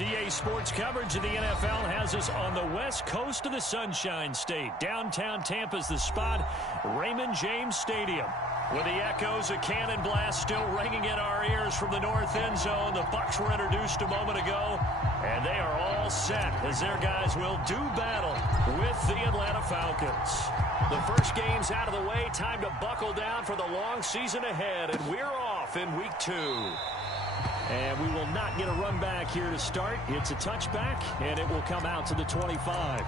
DA Sports coverage of the NFL has us on the west coast of the Sunshine State. Downtown Tampa's the spot, Raymond James Stadium. With the echoes of Cannon Blast still ringing in our ears from the north end zone, the Bucs were introduced a moment ago, and they are all set as their guys will do battle with the Atlanta Falcons. The first game's out of the way, time to buckle down for the long season ahead, and we're off in week 2. And we will not get a run back here to start. It's a touchback, and it will come out to the 25.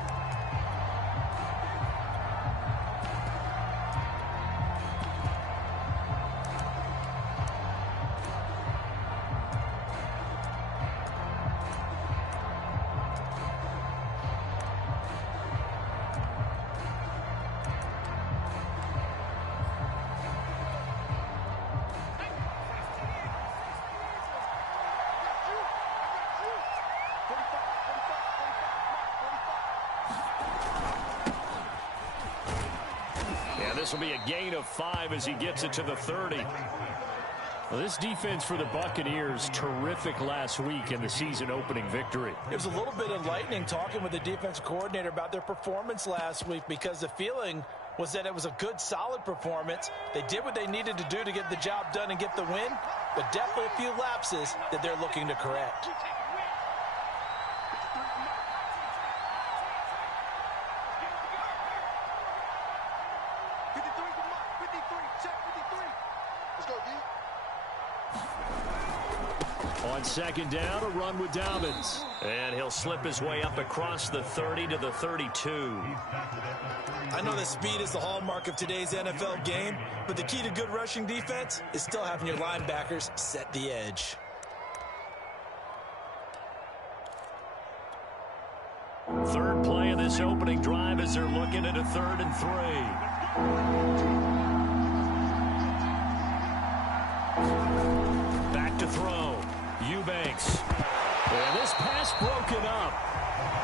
This will be a gain of 5 as he gets it to the 30. Well, this defense for the Buccaneers, terrific last week in the season-opening victory. It was a little bit enlightening talking with the defense coordinator about their performance last week because the feeling was that it was a good, solid performance. They did what they needed to do to get the job done and get the win, but definitely a few lapses that they're looking to correct. On second down, a run with Dobbins. And he'll slip his way up across the 30 to the 32. I know that speed is the hallmark of today's NFL game, but the key to good rushing defense is still having your linebackers set the edge. Third play of this opening drive as they're looking at a 3rd and 3. Back to throw. Eubanks. And this pass broken up.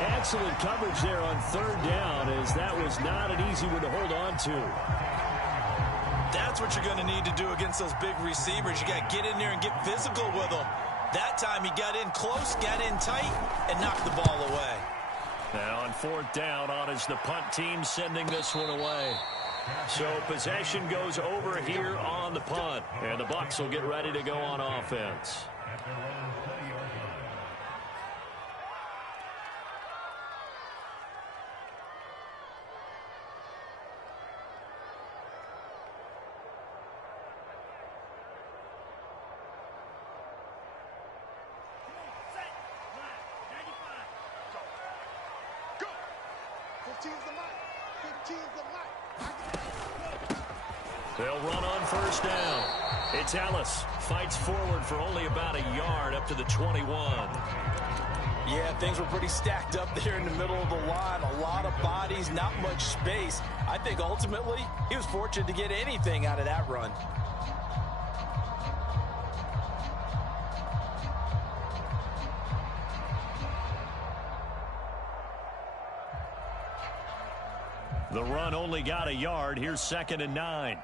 Excellent coverage there on 3rd down, as that was not an easy one to hold on to. That's what you're going to need to do against those big receivers. You got to get in there and get physical with them. That time he got in close, got in tight, and knocked the ball away. Now on 4th down, on is the punt team sending this one away. So possession goes over here on the punt, and the Bucs will get ready to go on offense. They'll run on 1st down. It's Ellis. Fights forward for only about a yard up to the 21. Yeah, things were pretty stacked up there in the middle of the line. A lot of bodies, not much space. I think ultimately he was fortunate to get anything out of that run. The run only got a yard. Here's 2nd and 9.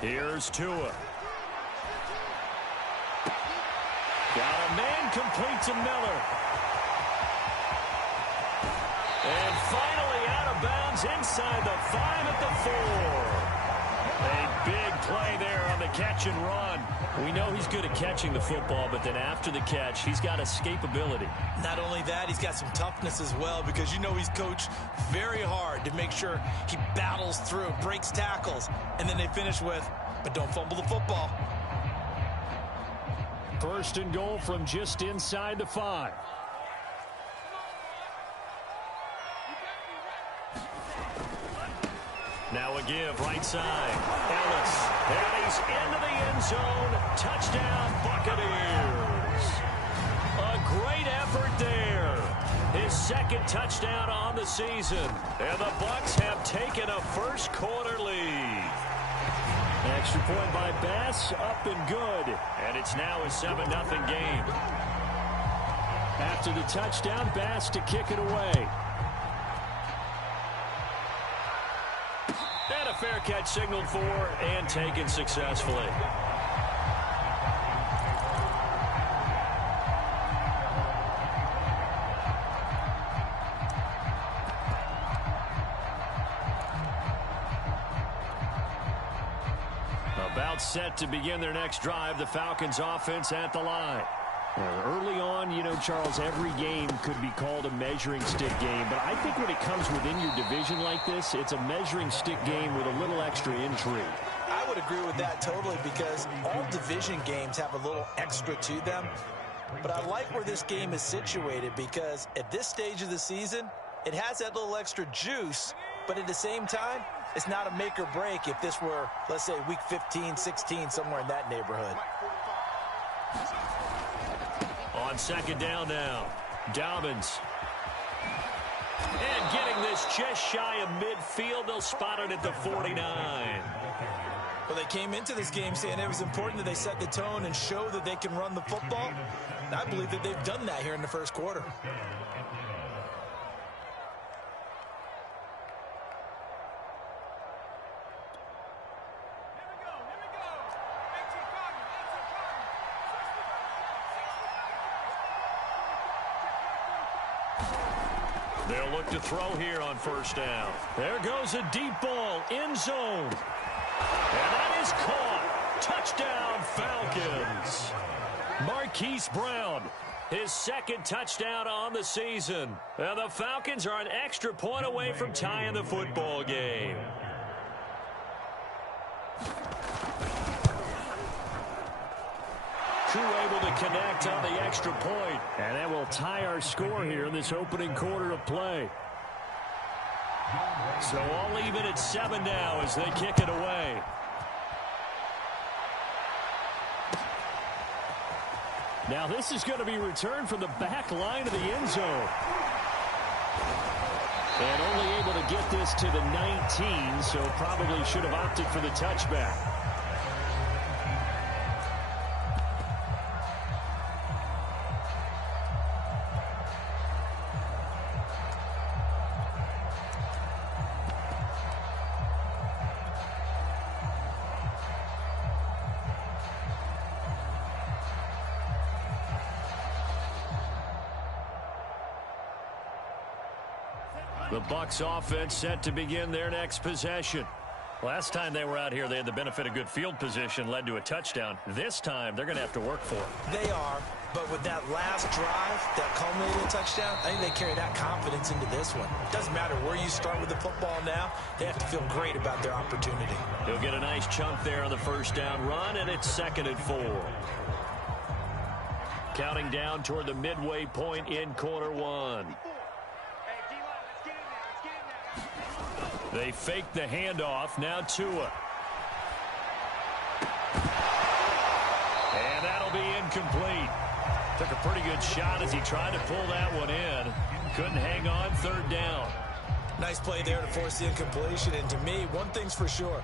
Here's Tua. Got a man complete to Miller. And finally out of bounds inside the 5 at the 4. A big play there on the catch and run. We know he's good at catching the football, but then after the catch, he's got escapability. Not only that, he's got some toughness as well, because you know he's coached very hard to make sure he battles through, breaks tackles, and then they finish with, but don't fumble the football. 1st and goal from just inside the 5. Now a give right side. Ellis. And he's into the end zone. Touchdown, Buccaneers. A great effort there. His 2nd touchdown on the season. And the Bucs have taken a first quarter lead. Extra point by Bass, up and good. And it's now a 7-0 game. After the touchdown, Bass to kick it away. And a fair catch signaled for and taken successfully. About set to begin their next drive, the Falcons offense at the line. Early on, you know, Charles, every game could be called a measuring stick game, but I think when it comes within your division like this, it's a measuring stick game with a little extra intrigue. I would agree with that totally, because all division games have a little extra to them. But I like where this game is situated, because at this stage of the season, it has that little extra juice, but at the same time, it's not a make or break if this were, let's say, week 15, 16, somewhere in that neighborhood. On second down now, Dobbins. And getting this just shy of midfield, they'll spot it at the 49. Well, they came into this game saying it was important that they set the tone and show that they can run the football. And I believe that they've done that here in the first quarter. They'll look to throw here on first down. There goes a deep ball, end zone. And that is caught. Touchdown, Falcons. Marquise Brown, his second touchdown on the season. And the Falcons are an extra point away from tying the football game. Crew able to connect on the extra point. And that will tie our score here in this opening quarter of play. So all even at 7 now as they kick it away. Now this is going to be returned from the back line of the end zone. And only able to get this to the 19, so probably should have opted for the touchback. The Bucs offense set to begin their next possession. Last time they were out here, they had the benefit of good field position, led to a touchdown. This time, they're going to have to work for it. They are, but with that last drive that culminated in a touchdown, I think they carry that confidence into this one. Doesn't matter where you start with the football now, they have to feel great about their opportunity. He'll get a nice chunk there on the first down run, and it's 2nd and 4. Counting down toward the midway point in quarter one. They fake the handoff. Now Tua. And that'll be incomplete. Took a pretty good shot as he tried to pull that one in. Couldn't hang on. 3rd down. Nice play there to force the incompletion. And to me, one thing's for sure.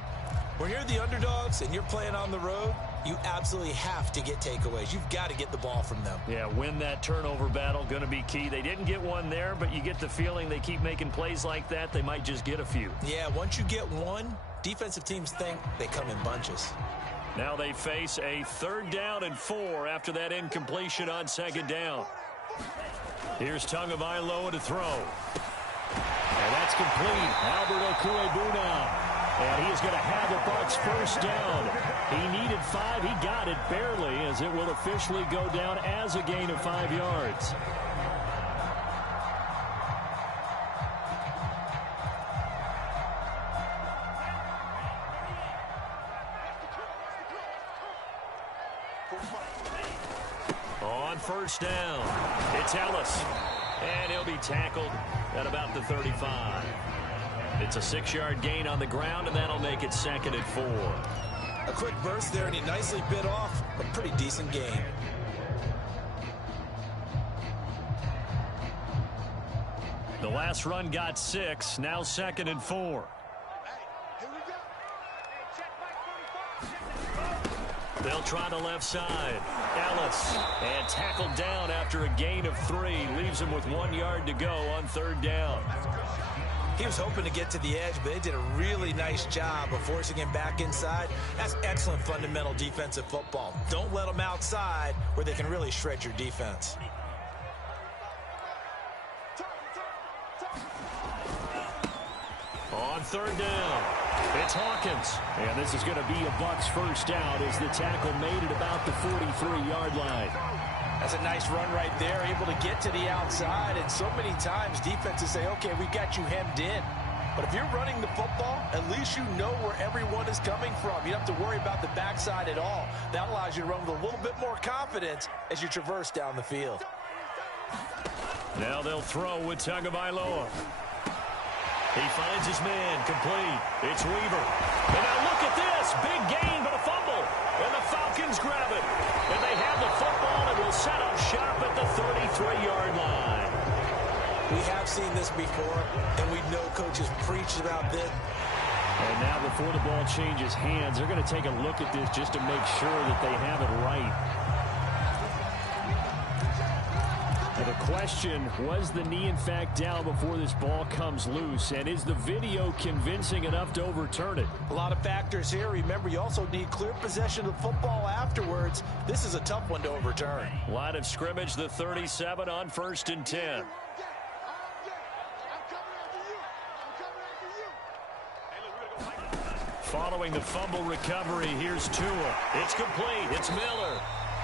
When you're the underdogs and you're playing on the road, you absolutely have to get takeaways. You've got to get the ball from them. Yeah, win that turnover battle, going to be key. They didn't get one there, but you get the feeling they keep making plays like that, they might just get a few. Yeah, once you get one, defensive teams think they come in bunches. Now they face a 3rd down and 4 after that incompletion on 2nd down. Here's Tagovailoa to throw. And that's complete. Albert Okuebuna. And he is going to have the Bucs first down. He needed 5. He got it barely, as it will officially go down as a gain of 5 yards. On first down, it's Ellis. And he'll be tackled at about the 35. It's a 6-yard gain on the ground, and that'll make it 2nd and 4. A quick burst there, and he nicely bit off a pretty decent gain. The last run got 6, now 2nd and 4. They'll try the left side. Ellis, and tackled down after a gain of 3. Leaves him with 1 yard to go on 3rd down. He was hoping to get to the edge, but they did a really nice job of forcing him back inside. That's excellent fundamental defensive football. Don't let them outside where they can really shred your defense. On 3rd down, It's Hawkins. And this is going to be a Bucs first down as the tackle made it about the 43-yard line. That's a nice run right there, able to get to the outside. And so many times defenses say, okay, we got you hemmed in. But if you're running the football, at least you know where everyone is coming from. You don't have to worry about the backside at all. That allows you to run with a little bit more confidence as you traverse down the field. Now they'll throw with Tagovailoa. He finds his man, complete. It's Weaver. And now look at this. Big gain, but a fumble. And the Falcons grab it. And they have the football and will set up shop at the 33-yard line. We have seen this before, and we know coaches preach about this. And now before the ball changes hands, they're going to take a look at this just to make sure that they have it right. Now the question, was the knee in fact down before this ball comes loose? And is the video convincing enough to overturn it? A lot of factors here. Remember, you also need clear possession of the football afterwards. This is a tough one to overturn. Line of scrimmage, the 37 on 1st and 10. Following the fumble recovery, here's Tua. It's complete. It's Miller.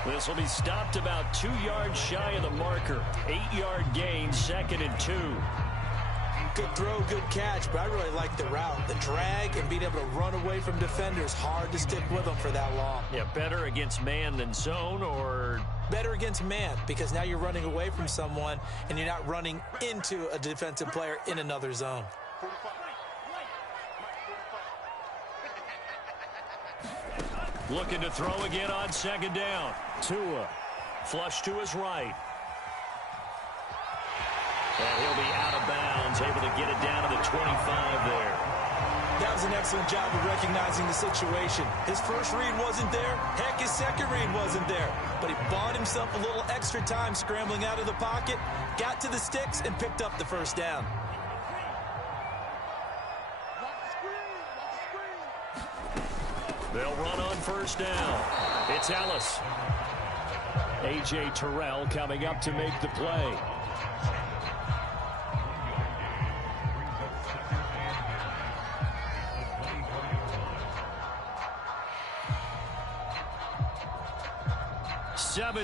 This will be stopped about 2 yards shy of the marker. 8-yard gain, 2nd and 2. Good throw, good catch, but I really like the route. The drag and being able to run away from defenders. Hard to stick with them for that long. Yeah, better against man than zone, or? Better against man, because now you're running away from someone and you're not running into a defensive player in another zone. Looking to throw again on 2nd down. Tua, flush to his right. And he'll be out of bounds, able to get it down to the 25 there. That was an excellent job of recognizing the situation. His first read wasn't there. Heck, his second read wasn't there. But he bought himself a little extra time scrambling out of the pocket, got to the sticks, and picked up the first down. They'll run on 1st down. It's Ellis. A.J. Terrell coming up to make the play.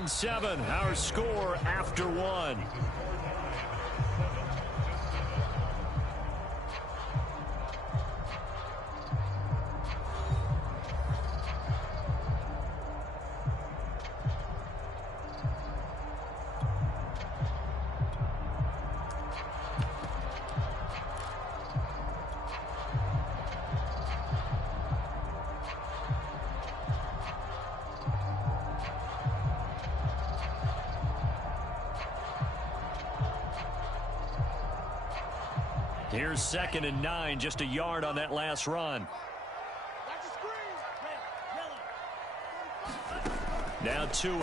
Seven, our score after 1. Here's 2nd and 9, just a yard on that last run. Now Tua.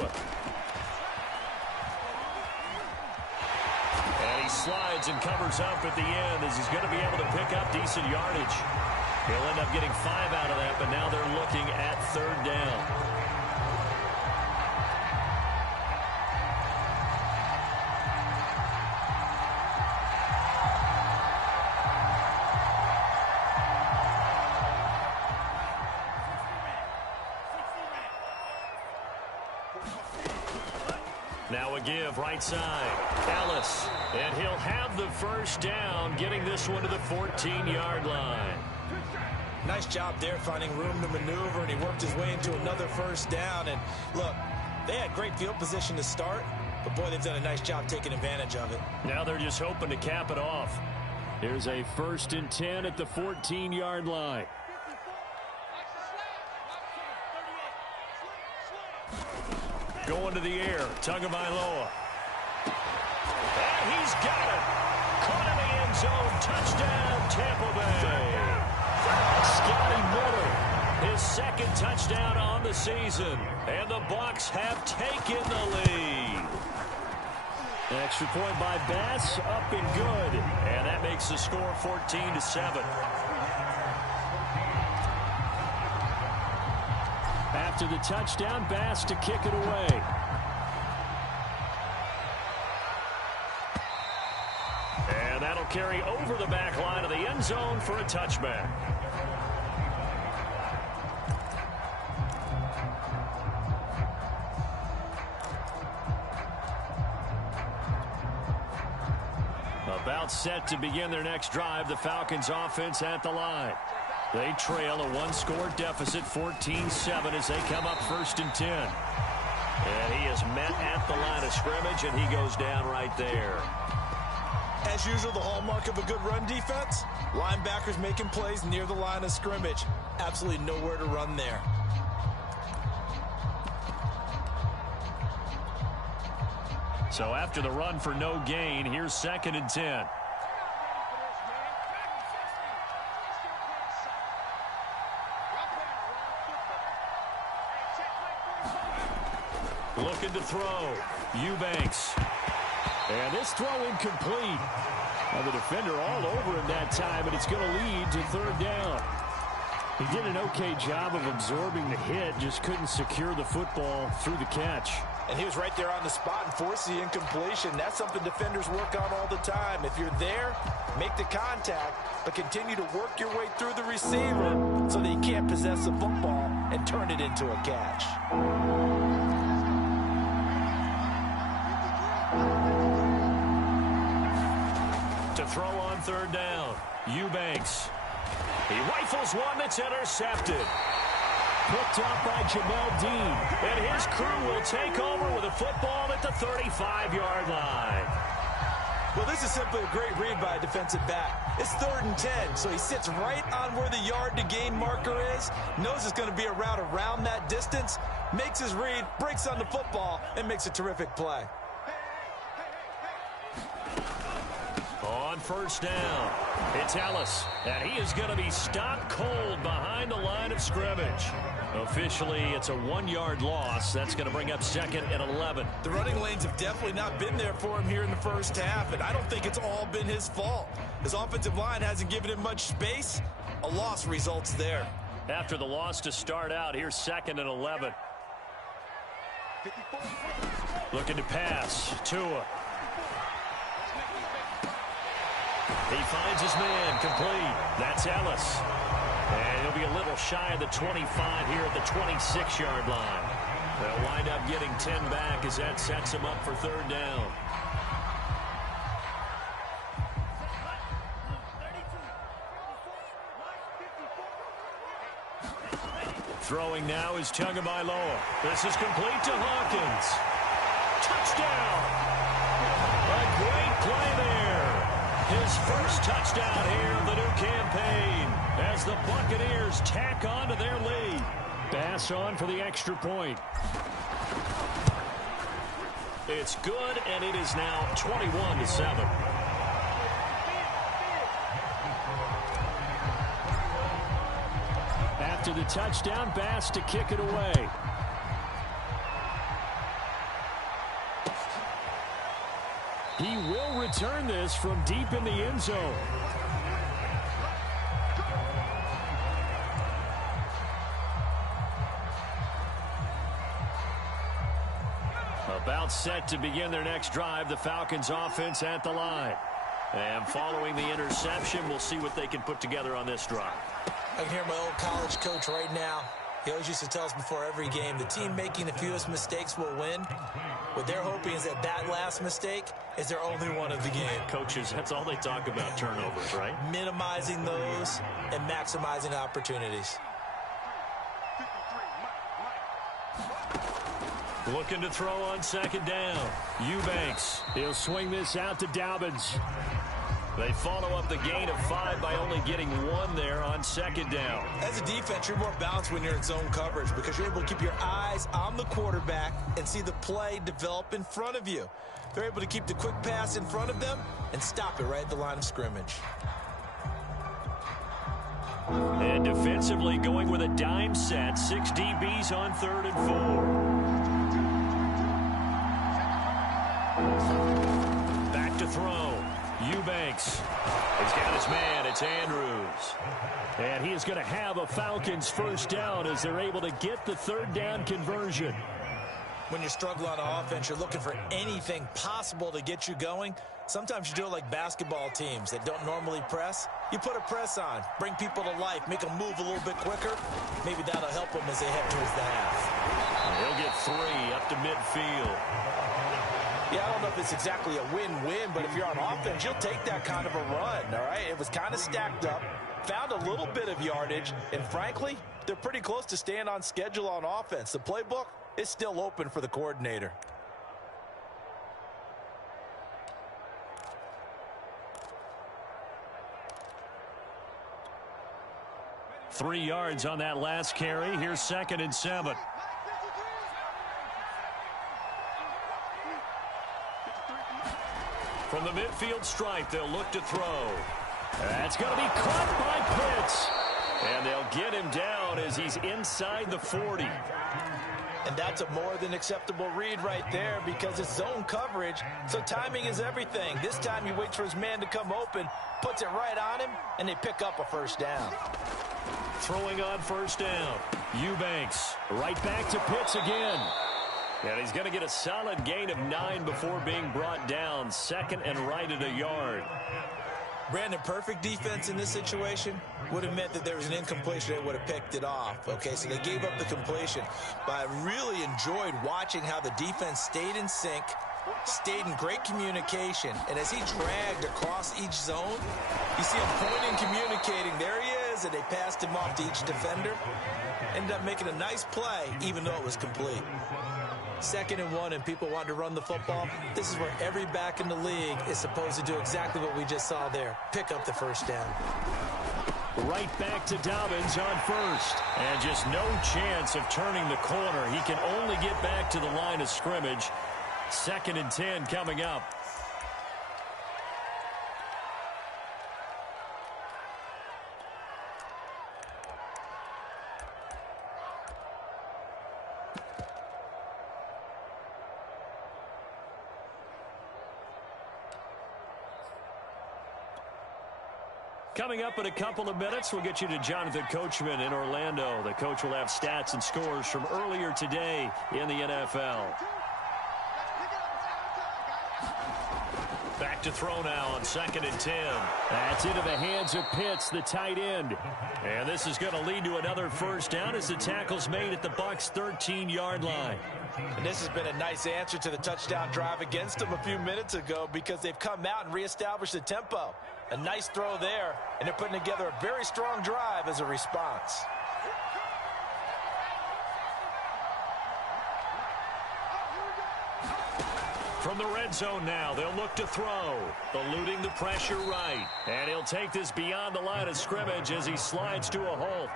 And he slides and covers up at the end as he's going to be able to pick up decent yardage. He'll end up getting 5 out of that, but now they're looking at 3rd down. Now a give, right side. Ellis. And he'll have the first down, getting this one to the 14-yard line. Nice job there, finding room to maneuver, and he worked his way into another first down. And look, they had great field position to start, but boy, they've done a nice job taking advantage of it. Now they're just hoping to cap it off. Here's a 1st and 10 at the 14-yard line. Going to the air, Tagovailoa. And he's got it. Caught in the end zone, touchdown, Tampa Bay. Scotty Miller, his 2nd touchdown on the season. And the Bucs have taken the lead. An extra point by Bass, up and good. And that makes the score 14-7. After the touchdown, Bass to kick it away. And that'll carry over the back line of the end zone for a touchback. About set to begin their next drive, the Falcons offense at the line. They trail a one-score deficit, 14-7, as they come up 1st and 10. And he is met at the line of scrimmage, and he goes down right there. As usual, the hallmark of a good run defense, linebackers making plays near the line of scrimmage. Absolutely nowhere to run there. So after the run for no gain, here's 2nd and 10. Looking to throw. Eubanks. And this throw incomplete. Now the defender all over him that time, and it's going to lead to 3rd down. He did an okay job of absorbing the hit, just couldn't secure the football through the catch. And he was right there on the spot and forced the incompletion. That's something defenders work on all the time. If you're there, make the contact, but continue to work your way through the receiver so that he can't possess the football and turn it into a catch. To throw on 3rd down, Eubanks. He rifles one that's intercepted. Picked up by Jamel Dean. And his crew will take over with a football at the 35-yard line. Well, this is simply a great read by a defensive back. It's 3rd and 10, so he sits right on where the yard-to-gain marker is, knows it's going to be a route around that distance, makes his read, breaks on the football, and makes a terrific play. On 1st down, it's Ellis, and he is going to be stopped cold behind the line of scrimmage. Officially, it's a 1-yard loss. That's going to bring up 2nd and 11. The running lanes have definitely not been there for him here in the first half, and I don't think it's all been his fault. His offensive line hasn't given him much space. A loss results there. After the loss to start out, here's 2nd and 11. Looking to pass. Tua. He finds his man complete. That's Ellis. And he'll be a little shy of the 25 here at the 26-yard line. They'll wind up getting 10 back as that sets him up for 3rd down. Throwing now is Tagovailoa. This is complete to Hawkins. Touchdown! A great play there. His first touchdown here of the new campaign as the Buccaneers tack on to their lead. Bass on for the extra point. It's good, and it is now 21-7. After the touchdown, Bass to kick it away. He will return this from deep in the end zone. About set to begin their next drive, the Falcons offense at the line. And following the interception, we'll see what they can put together on this drive. I can hear my old college coach right now. He always used to tell us before every game, the team making the fewest mistakes will win. What they're hoping is that that last mistake is their only one of the game. Coaches, that's all they talk about, turnovers, right? Minimizing those and maximizing opportunities. Looking to throw on 2nd down. Eubanks. He'll swing this out to Dobbins. They follow up the gain of 5 by only getting 1 there on 2nd down. As a defense, you're more balanced when you're in zone coverage because you're able to keep your eyes on the quarterback and see the play develop in front of you. They're able to keep the quick pass in front of them and stop it right at the line of scrimmage. And defensively going with a dime set. 6 DBs on 3rd and 4. Back to throw. Eubanks. He's got his man. It's Andrews. And he is going to have a Falcons 1st down as they're able to get the 3rd down conversion. When you struggle on offense, you're looking for anything possible to get you going. Sometimes you do it like basketball teams that don't normally press. You put a press on, bring people to life, make them move a little bit quicker. Maybe that'll help them as they head towards the half. And he'll get 3 up to midfield. Yeah, I don't know if it's exactly a win-win, but if you're on offense, you'll take that kind of a run, all right? It was kind of stacked up, found a little bit of yardage, and frankly, they're pretty close to staying on schedule on offense. The playbook is still open for the coordinator. Three yards on that last carry. Here's 2nd and 7. From the midfield stripe, they'll look to throw. That's going to be caught by Pitts. And they'll get him down as he's inside the 40. And that's a more than acceptable read right there because it's zone coverage, so timing is everything. This time he waits for his man to come open, puts it right on him, and they pick up a first down. Throwing on first down. Eubanks right back to Pitts again. And he's going to get a solid gain of 9 before being brought down. 2nd and right at a yard. Brandon, perfect defense in this situation would have meant that there was an incompletion. They would have picked it off. Okay, so they gave up the completion. But I really enjoyed watching how the defense stayed in sync, stayed in great communication. And as he dragged across each zone, you see him pointing, communicating. There he is, and they passed him off to each defender. Ended up making a nice play, even though it was complete. 2nd and 1, and people want to run the football. This is where every back in the league is supposed to do exactly what we just saw there. Pick up the first down. Right back to Dobbins on first. And just no chance of turning the corner. He can only get back to the line of scrimmage. 2nd and 10 coming up. Coming up in a couple of minutes, we'll get you to Jonathan Coachman in Orlando. The coach will have stats and scores from earlier today in the NFL. Back to throw now on 2nd and 10. That's into the hands of Pitts, the tight end. And this is going to lead to another first down as the tackle's made at the Bucs' 13-yard line. And this has been a nice answer to the touchdown drive against them a few minutes ago because they've come out and reestablished the tempo. A nice throw there, and they're putting together a very strong drive as a response. From the red zone now, they'll look to throw. Eluding the pressure right. And he'll take this beyond the line of scrimmage as he slides to a halt.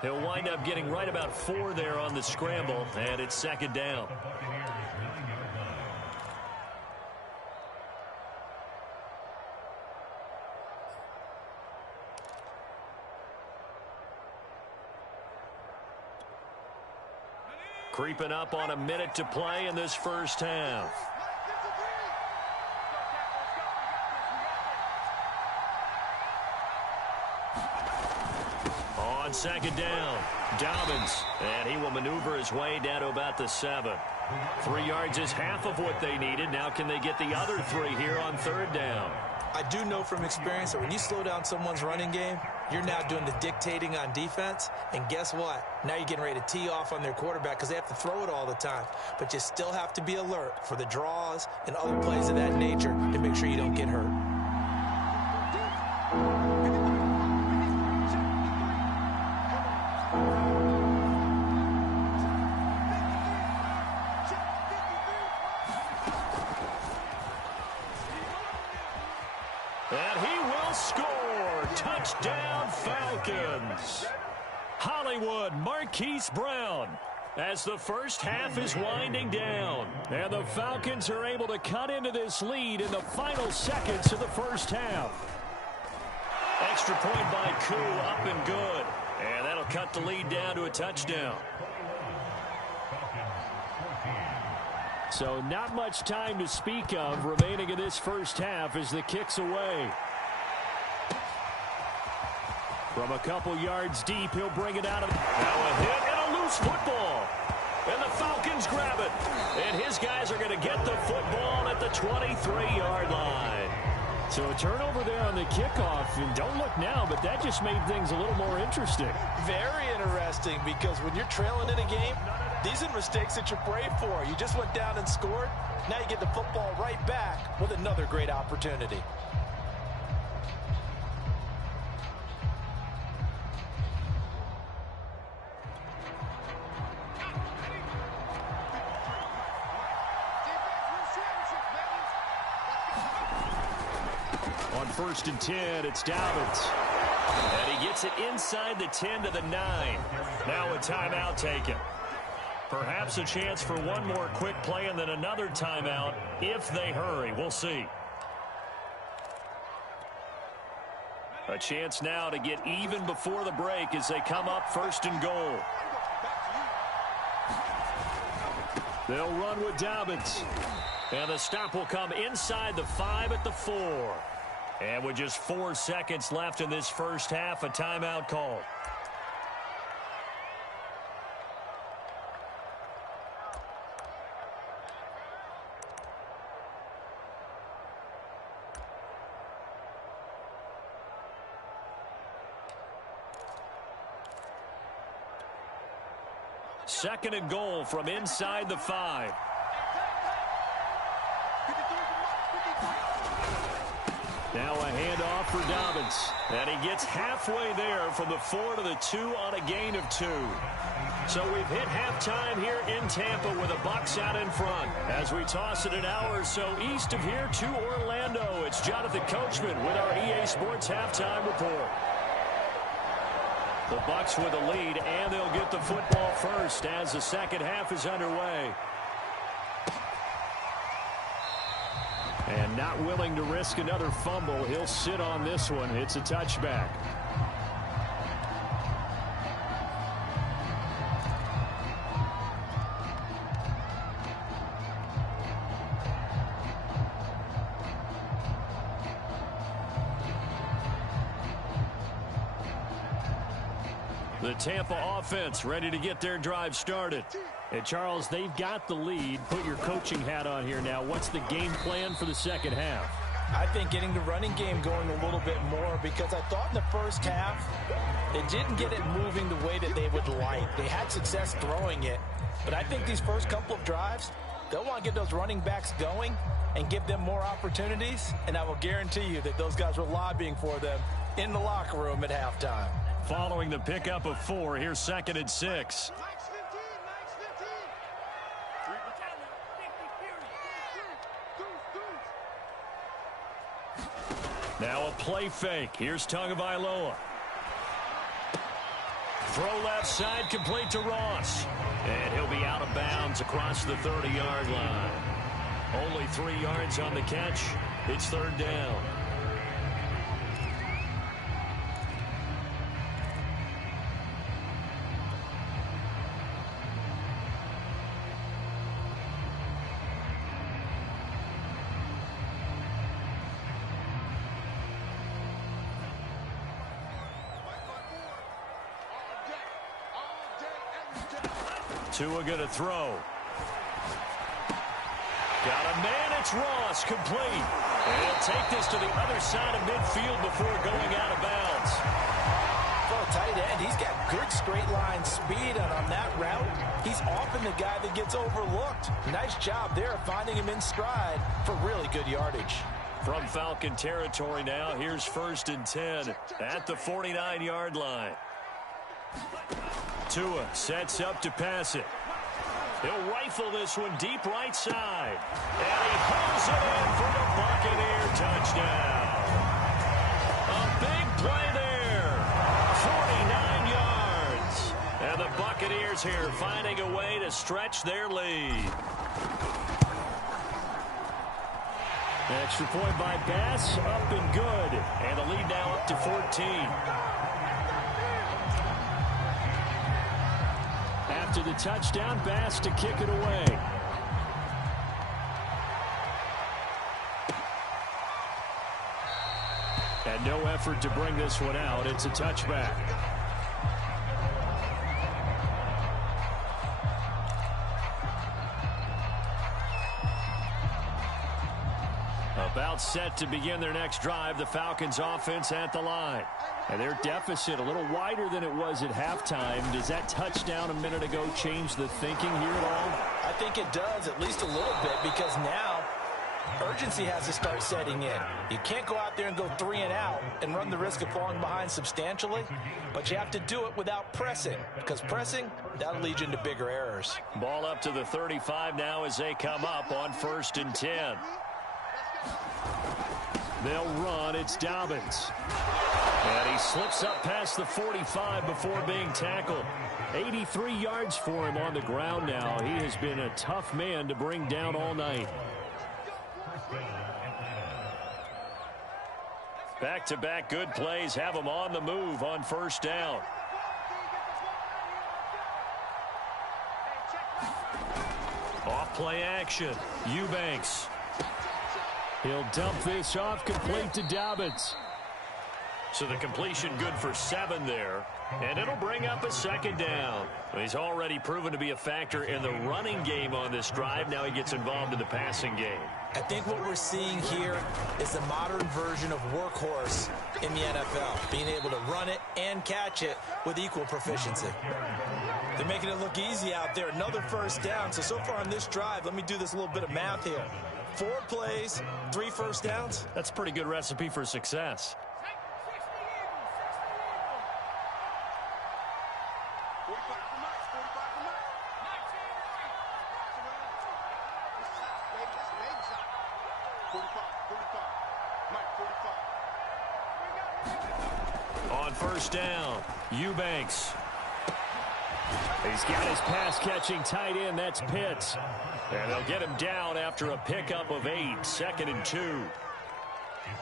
He'll wind up getting right about 4 there on the scramble, and it's 2nd down. Creeping up on a minute to play in this first half. On 2nd down, Dobbins, and he will maneuver his way down to about the 7. 3 yards is half of what they needed. Now can they get the other 3 here on 3rd down? I do know from experience that when you slow down someone's running game, you're now doing the dictating on defense. And guess what? Now you're getting ready to tee off on their quarterback because they have to throw it all the time. But you still have to be alert for the draws and other plays of that nature to make sure you don't get hurt. And he will score. Touchdown, Falcons. Hollywood, Marquise Brown. As the first half is winding down. And the Falcons are able to cut into this lead in the final seconds of the first half. Extra point by Koo, up and good. And that'll cut the lead down to a touchdown. So not much time to speak of remaining in this first half as the kick's away. From a couple yards deep, he'll bring it out of... Now a hit and a loose football. And the Falcons grab it. And his guys are going to get the football at the 23-yard line. So a turnover there on the kickoff. And don't look now, but that just made things a little more interesting. Very interesting because when you're trailing in a game, These are mistakes that you pray for. You just went down and scored. Now you get the football right back with another great opportunity. On 1st and 10, it's Dobbins. And he gets it inside the 10 to the 9. Now a timeout taken. Perhaps a chance for one more quick play and then another timeout if they hurry. We'll see. A chance now to get even before the break as they come up 1st and goal. They'll run with Dobbins. And the stop will come inside the 5 at the 4. And with just 4 seconds left in this first half, a timeout call. Second and goal from inside the 5. Now a handoff for Dobbins. And he gets halfway there from the 4 to the 2 on a gain of 2. So we've hit halftime here in Tampa with the Bucs out in front. As we toss it an hour or so east of here to Orlando, it's Jonathan Coachman with our EA Sports Halftime Report. The Bucs with a lead, and they'll get the football first as the second half is underway. And not willing to risk another fumble, he'll sit on this one. It's a touchback. The Tampa offense ready to get their drive started. And Charles, they've got the lead. Put your coaching hat on here now. What's the game plan for the second half? I think getting the running game going a little bit more, because I thought in the first half they didn't get it moving the way that they would like. They had success throwing it, but I think these first couple of drives, they'll want to get those running backs going and give them more opportunities, and I will guarantee you that those guys were lobbying for them in the locker room at halftime. Following the pickup of 4, here's 2nd and 6. Now a play fake. Here's Tagovailoa. Throw left side, complete to Ross. And he'll be out of bounds across the 30-yard line. Only 3 yards on the catch. It's 3rd down. Tua going to throw. Got a man, it's Ross, complete. And he'll take this to the other side of midfield before going out of bounds. For a tight end, he's got good straight line speed, and on that route, he's often the guy that gets overlooked. Nice job there finding him in stride for really good yardage. From Falcon territory now, here's 1st and 10 at the 49-yard line. Tua sets up to pass it. He'll rifle this one deep right side. And he hauls it in for the Buccaneer touchdown. A big play there. 49 yards. And the Buccaneers here finding a way to stretch their lead. Extra point by Bass, up and good. And the lead now up to 14. After the touchdown, Bass to kick it away. And no effort to bring this one out. It's a touchback. About set to begin their next drive. The Falcons offense at the line. And their deficit a little wider than it was at halftime. Does that touchdown a minute ago change the thinking here at all? I think it does, at least a little bit, because now urgency has to start setting in. You can't go out there and go 3 and out and run the risk of falling behind substantially, but you have to do it without pressing, because pressing, that'll lead you into bigger errors. Ball up to the 35 now as they come up on 1st and 10. They'll run. It's Dobbins. And he slips up past the 45 before being tackled. 83 yards for him on the ground now. He has been a tough man to bring down all night. Back-to-back good plays have him on the move on 1st down. Off play action. Eubanks. He'll dump this off complete to Dobbins. So the completion good for 7 there. And it'll bring up a 2nd down. He's already proven to be a factor in the running game on this drive. Now he gets involved in the passing game. I think what we're seeing here is the modern version of workhorse in the NFL, being able to run it and catch it with equal proficiency. They're making it look easy out there. Another 1st down. So far on this drive, let me do this little bit of math here. 4 plays, 3 1st downs. That's a pretty good recipe for success. On 1st down, Eubanks. He's got his pass-catching tight end. That's Pitts. And they'll get him down after a pickup of 8, 2nd and 2.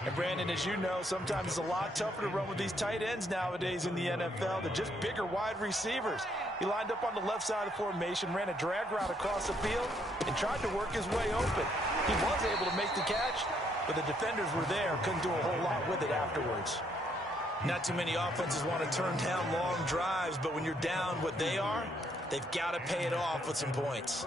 And Brandon, as you know, sometimes it's a lot tougher to run with these tight ends nowadays in the NFL. They're just bigger wide receivers. He lined up on the left side of the formation, ran a drag route across the field, and tried to work his way open. He was able to make the catch, but the defenders were there, couldn't do a whole lot with it afterwards. Not too many offenses want to turn down long drives, but when you're down what they are, they've got to pay it off with some points.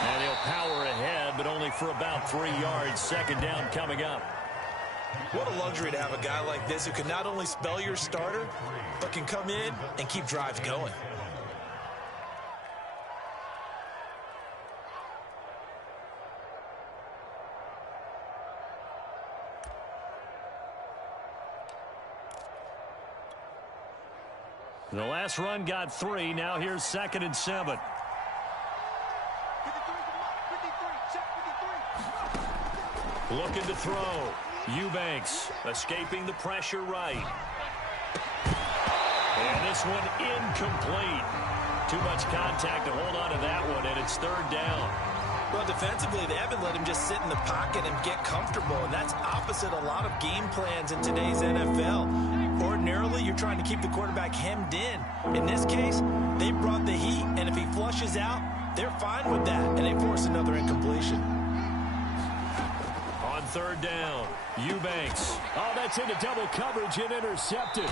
And he'll power ahead, but only for about 3 yards. 2nd down coming up. What a luxury to have a guy like this who can not only spell your starter, but can come in and keep drives going. The last run got 3. Now here's 2nd and 7. Looking to throw. Eubanks escaping the pressure right. And this one incomplete. Too much contact to hold on to that one, and it's 3rd down. Well, defensively, they haven't let him just sit in the pocket and get comfortable, and that's opposite a lot of game plans in today's NFL. Ordinarily, you're trying to keep the quarterback hemmed in. In this case, they brought the heat, and if he flushes out, they're fine with that, and they force another incompletion. On 3rd down, Eubanks. Oh, that's into double coverage and intercepted.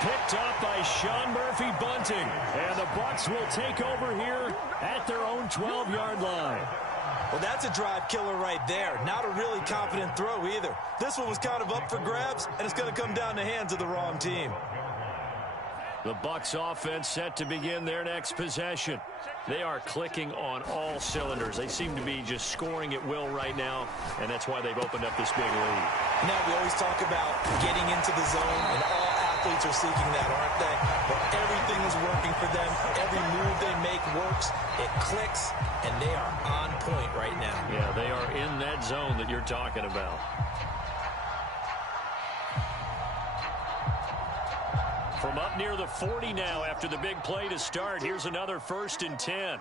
Picked up by Sean Murphy-Bunting. And the Bucs will take over here at their own 12-yard line. Well, that's a drive killer right there. Not a really confident throw either. This one was kind of up for grabs, and it's going to come down the hands of the wrong team. The Bucs offense set to begin their next possession. They are clicking on all cylinders. They seem to be just scoring at will right now, and that's why they've opened up this big lead. Now, we always talk about getting into the zone, and all athletes are seeking that, aren't they? But everything is working for them. Every move they make works. It clicks, and they are on point right now. Yeah, they are in that zone that you're talking about. From up near the 40 now after the big play to start. Here's another 1st and 10.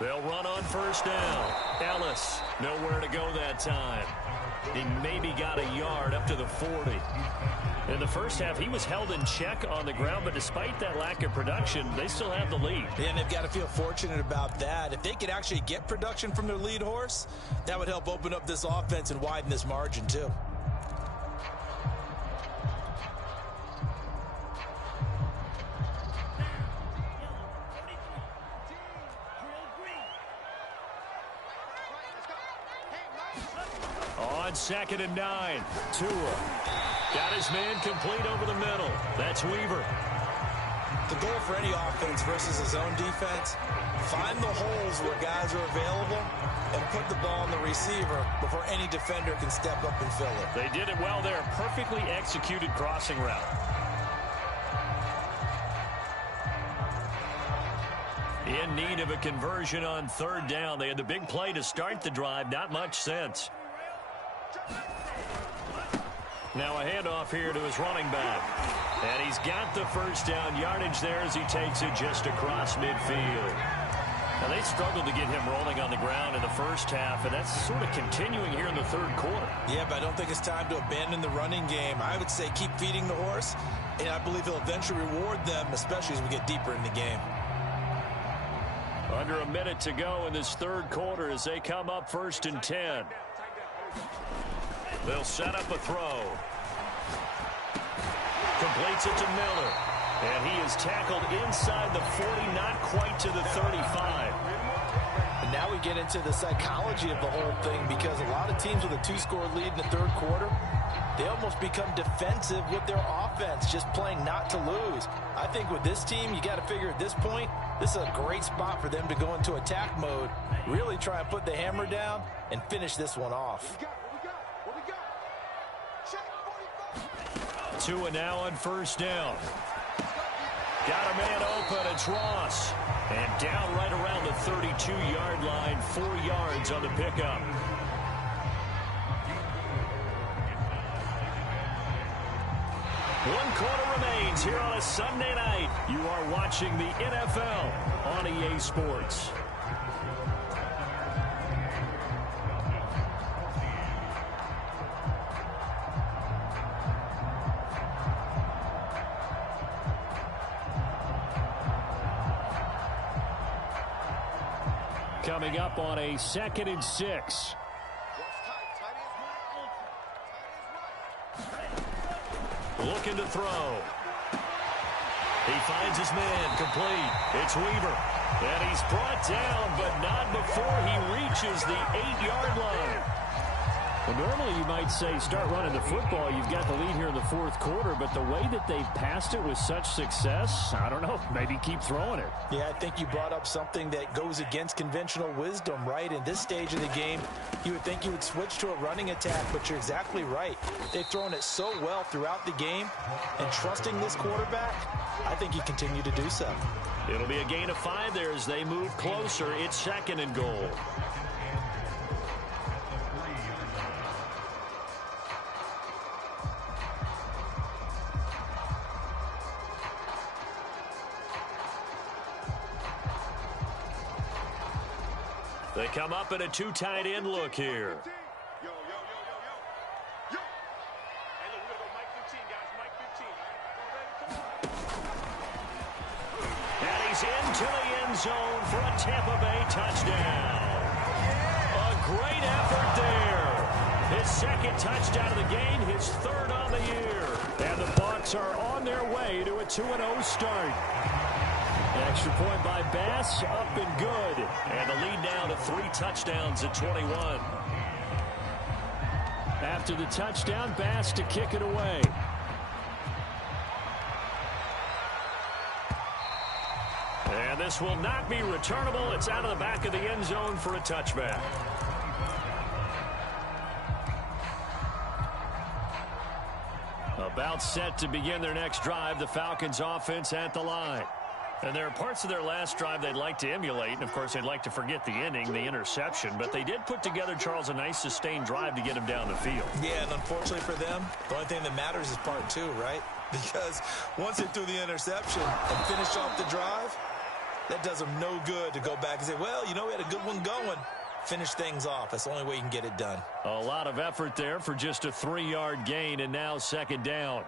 They'll run on 1st down. Ellis, nowhere to go that time. He maybe got a yard up to the 40. In the first half, he was held in check on the ground, but despite that lack of production, they still have the lead. Yeah, and they've got to feel fortunate about that. If they could actually get production from their lead horse, that would help open up this offense and widen this margin, too. on 2nd and 9. Tua got his man complete over the middle. That's Weaver. The goal for any offense versus his own defense, find the holes where guys are available and put the ball on the receiver before any defender can step up and fill it. They did it well there. Perfectly executed crossing route. In need of a conversion on 3rd down. They had the big play to start the drive. Not much sense. Now a handoff here to his running back. And he's got the first down yardage there as he takes it just across midfield. Now they struggled to get him rolling on the ground in the first half, and that's sort of continuing here in the 3rd quarter. Yeah, but I don't think it's time to abandon the running game. I would say keep feeding the horse, and I believe he'll eventually reward them, especially as we get deeper in the game. Under a minute to go in this 3rd quarter as they come up 1st and 10. They'll set up a throw. Completes it to Miller. And he is tackled inside the 40, not quite to the 35. And now we get into the psychology of the whole thing, because a lot of teams with a 2-score lead in the 3rd quarter, they almost become defensive with their offense, just playing not to lose. I think with this team, you got to figure at this point, this is a great spot for them to go into attack mode, really try and put the hammer down and finish this one off. Tua now on 1st down. Got a man open. It's Ross. And down right around the 32-yard line. 4 yards on the pickup. One quarter remains here on a Sunday night. You are watching the NFL on EA Sports. Coming up on a 2nd and 6. Looking to throw. He finds his man complete. It's Weaver. And he's brought down, but not before he reaches the 8-yard line. Well, normally you might say start running the football. You've got the lead here in the 4th quarter, but the way that they've passed it with such success, I don't know, maybe keep throwing it. Yeah, I think you brought up something that goes against conventional wisdom, right? In this stage of the game, you would think you would switch to a running attack, but you're exactly right. They've thrown it so well throughout the game, and trusting this quarterback, I think you continue to do so. It'll be a gain of 5 there as they move closer. It's 2nd and goal. They come up in a 2 tight end look here. And he's into the end zone for a Tampa Bay touchdown. A great effort there. His 2nd touchdown of the game, his 3rd on the year. And the Bucs are on their way to a 2-0 start. Extra point by Bass, up and good. And the lead now to 3 touchdowns at 21. After the touchdown, Bass to kick it away. And this will not be returnable. It's out of the back of the end zone for a touchback. About set to begin their next drive. The Falcons offense at the line. And there are parts of their last drive they'd like to emulate. And, of course, they'd like to forget the inning, the interception. But they did put together, Charles, a nice sustained drive to get him down the field. Yeah, and unfortunately for them, the only thing that matters is part 2, right? Because once they threw the interception and finished off the drive, that does them no good to go back and say, well, you know, we had a good one going. Finish things off. That's the only way you can get it done. A lot of effort there for just a 3-yard gain, and now 2nd down.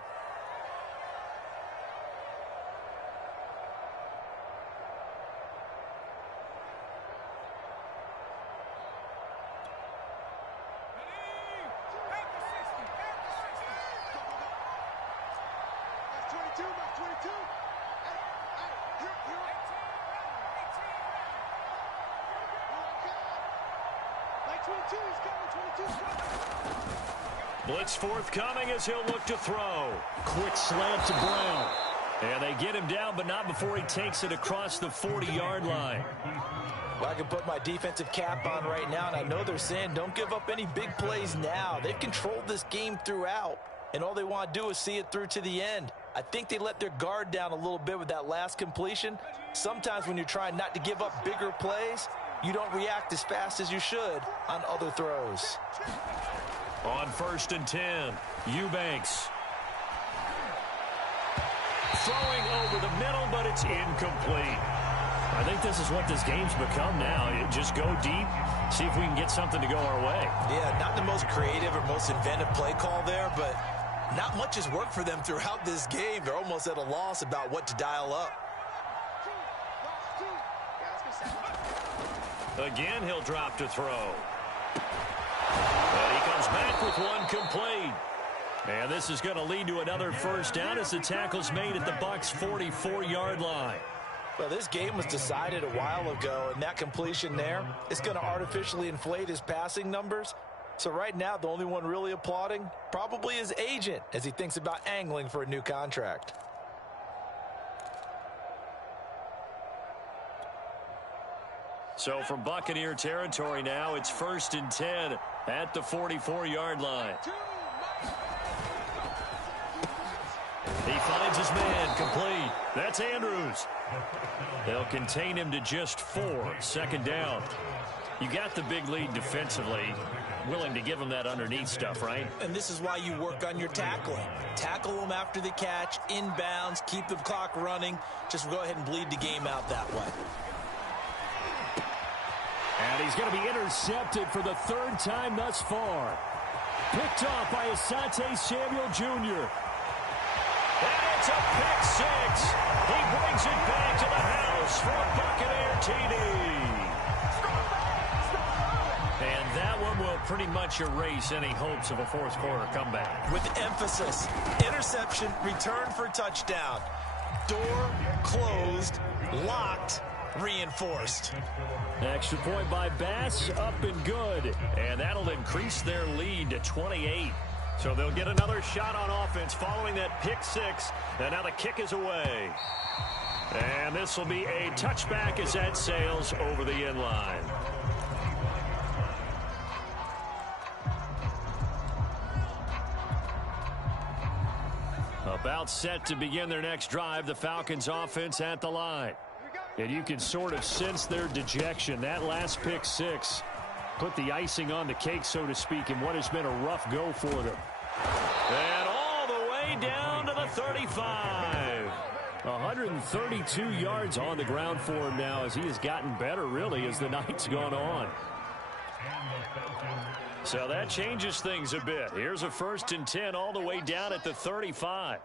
Blitz forthcoming as he'll look to throw. Quick slant to Brown. And they get him down, but not before he takes it across the 40-yard line. Well, I can put my defensive cap on right now, and I know they're saying don't give up any big plays now. They've controlled this game throughout, and all they want to do is see it through to the end. I think they let their guard down a little bit with that last completion. Sometimes when you're trying not to give up bigger plays, you don't react as fast as you should on other throws. On 1st and 10, Eubanks. Throwing over the middle, but it's incomplete. I think this is what this game's become now. You just go deep, see if we can get something to go our way. Yeah, not the most creative or most inventive play call there, but not much has worked for them throughout this game. They're almost at a loss about what to dial up. Again, he'll drop to throw. And he comes back with one complete. And this is going to lead to another first down as the tackle's made at the Bucs' 44-yard line. Well, this game was decided a while ago, and that completion there is going to artificially inflate his passing numbers. So right now, the only one really applauding probably his agent as he thinks about angling for a new contract. So from Buccaneer territory now, it's 1st and 10 at the 44-yard line. He finds his man, complete. That's Andrews. They'll contain him to just 4. 2nd down. You got the big lead defensively. Willing to give him that underneath stuff, right? And this is why you work on your tackling. Tackle them after the catch, inbounds, keep the clock running. Just go ahead and bleed the game out that way. And he's going to be intercepted for the 3rd time thus far. Picked off by Asante Samuel Jr. And it's a pick 6. He brings it back to the house for a Buccaneer TD. And that one will pretty much erase any hopes of a fourth quarter comeback. With emphasis, interception, return for touchdown. Door closed, locked, reinforced. Extra point by Bass, up and good. And that'll increase their lead to 28. So they'll get another shot on offense following that pick 6. And now the kick is away. And this will be a touchback as that sails over the end line. About set to begin their next drive, the Falcons offense at the line. And you can sort of sense their dejection. That last pick 6 put the icing on the cake, so to speak, in what has been a rough go for them. And all the way down to the 35. 132 yards on the ground for him now as he has gotten better, really, as the night's gone on. So that changes things a bit. Here's a 1st and 10 all the way down at the 35.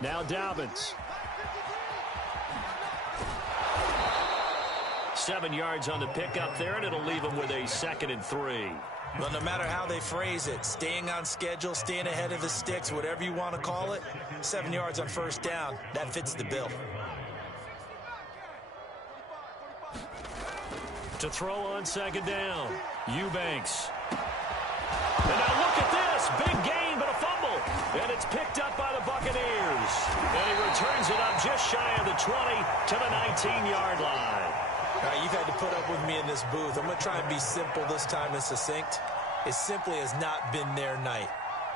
Now Dobbins. 7 yards on the pickup there, and it'll leave him with a 2nd and 3. Well, no matter how they phrase it, staying on schedule, staying ahead of the sticks, whatever you want to call it, 7 yards on 1st down, that fits the bill. To throw on 2nd down, Eubanks. And now look at this, big gain, but a fumble. And it's picked up by the Buccaneers. And he returns it up just shy of the 20 to the 19-yard line. All right, you've had to put up with me in this booth. I'm going to try and be simple this time and succinct. It simply has not been their night.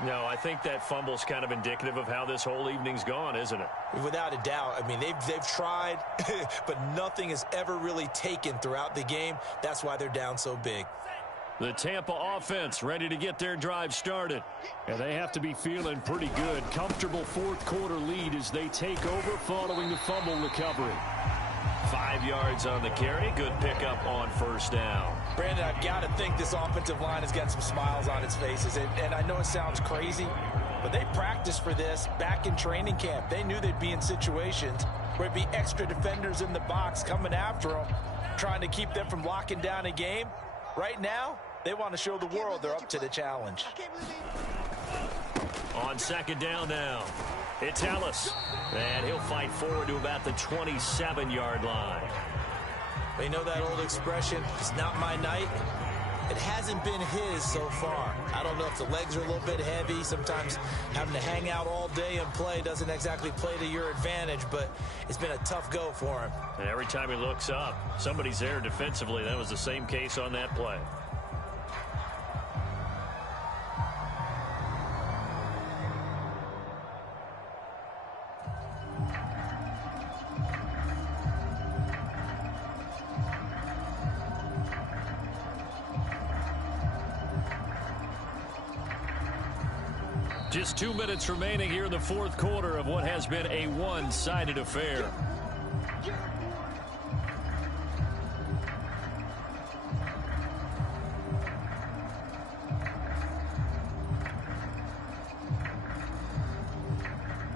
No, I think that fumble's kind of indicative of how this whole evening's gone, isn't it? Without a doubt. I mean, they've tried, but nothing has ever really taken throughout the game. That's why they're down so big. The Tampa offense ready to get their drive started. And they have to be feeling pretty good. Comfortable 4th quarter lead as they take over following the fumble recovery. 5 yards on the carry. Good pickup on 1st down. Brandon, I've got to think this offensive line has got some smiles on its faces. And I know it sounds crazy, but they practiced for this back in training camp. They knew they'd be in situations where it'd be extra defenders in the box coming after them, trying to keep them from locking down a game. Right now, they want to show the world they're up to the challenge. On 2nd down now, it's Ellis. And he'll fight forward to about the 27-yard line. You know that old expression, it's not my night? It hasn't been his so far. I don't know if the legs are a little bit heavy. Sometimes having to hang out all day and play doesn't exactly play to your advantage, but it's been a tough go for him. And every time he looks up, somebody's there defensively. That was the same case on that play. Just 2 minutes remaining here in the fourth quarter of what has been a one-sided affair.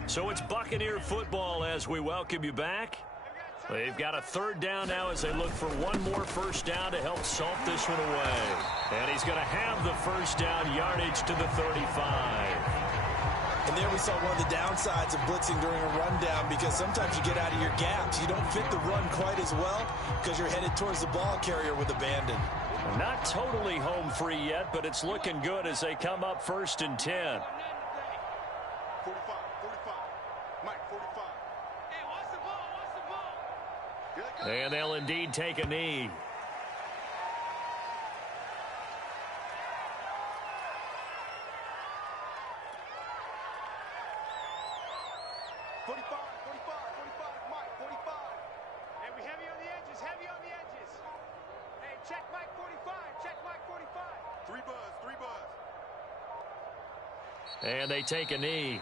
So it's Buccaneer football as we welcome you back. They've got a third down now as they look for one more first down to help salt this one away. And he's going to have the first down yardage to the 35. And there we saw one of the downsides of blitzing during a rundown, because sometimes you get out of your gaps. You don't fit the run quite as well because you're headed towards the ball carrier with abandon. Not totally home free yet, but it's looking good as they come up 1st and 10. 45, 45. Mike, 45. Hey, what's the ball? And they'll indeed take a knee. 45, Mike, 45. Hey, we heavy on the edges. Hey, check Mike 45, check Mike 45. Three buzz. And they take a knee.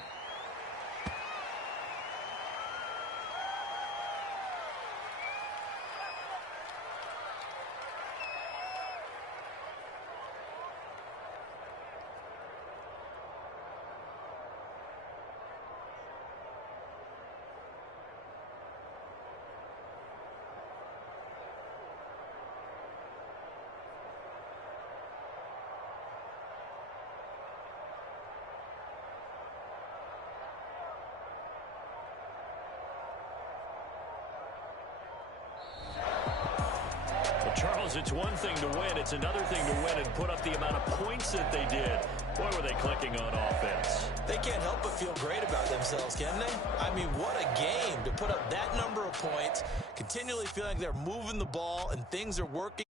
Charles, it's one thing to win. It's another thing to win and put up the amount of points that they did. Boy, were they clicking on offense. They can't help but feel great about themselves, can they? I mean, what a game to put up that number of points, continually feeling like they're moving the ball and things are working.